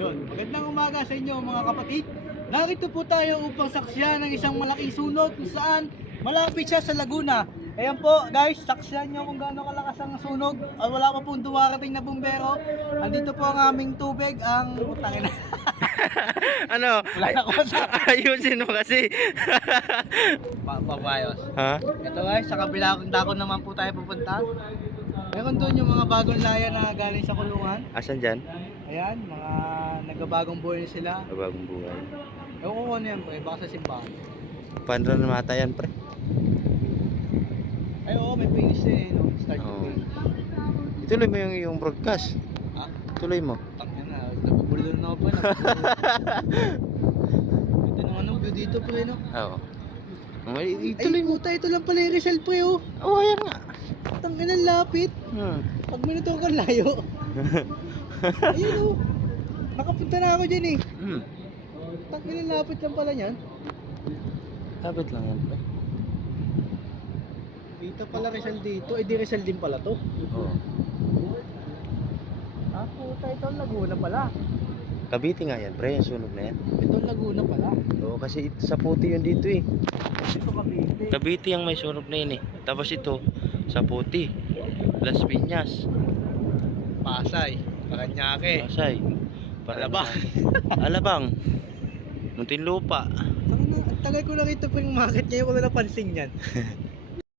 Yun, magandang umaga sa inyo mga kapatid. Narito po tayo upang saksyan ng isang malaking sunog kung saan malapit siya sa Laguna. Ayan po guys, saksyan nyo kung gaano kalakas ang sunog. Ah, wala pa pong dumarating na bumbero. Andito po ang aming tubig, ang putangin na. ano? Wala na ako sa Ayusin mo kasi. pabayos. ha? Ito guys, sa kabilang dako naman po tayo pupunta. Meron doon yung mga bagong laya na galing sa kulungan. Asan dyan? Ayan, mga nagbabagong buhay na sila. Bagong buhay. Ewan ko kung ano yan, pre. Baka sa simbahan. Paano na namatayan, pre? Ay, oo, may finish na eh, no? Start Oo. yung game. Ituloy mo yung, yung broadcast. Ha? Tuloy mo. Tangin na, nabubulo na ako pa. Ito naman ang view dito, pre, no? Oo. Oh, Ay, ituloy mo. puta, ito lang pala yung Rizal, pre, oh. Oh, ayan nga. Tangin ang lapit. Hmm. Pag minuto ka layo. Ayun, oh. Nakapunta na ako dyan, eh. Hmm. Tangin ang lapit lang pala niyan. Lapit lang yan, pre. Dito pala Rizal dito. Eh, di Rizal din pala to. Oo. Ah, puta, ito ang Laguna pala. Cavite nga yan, pre. Yung sunog na yan. Ito ang Laguna pala. Oo, kasi ito, sa puti yun dito eh. Ito Cavite. Cavite ang may sunog na yun eh. Tapos ito, sa puti. Las Piñas. Pasay. Paranaque. Pasay. Alabang. Alabang. Muntinlupa. Ang tagal ko nakita pa yung market ngayon ko na napansin yan.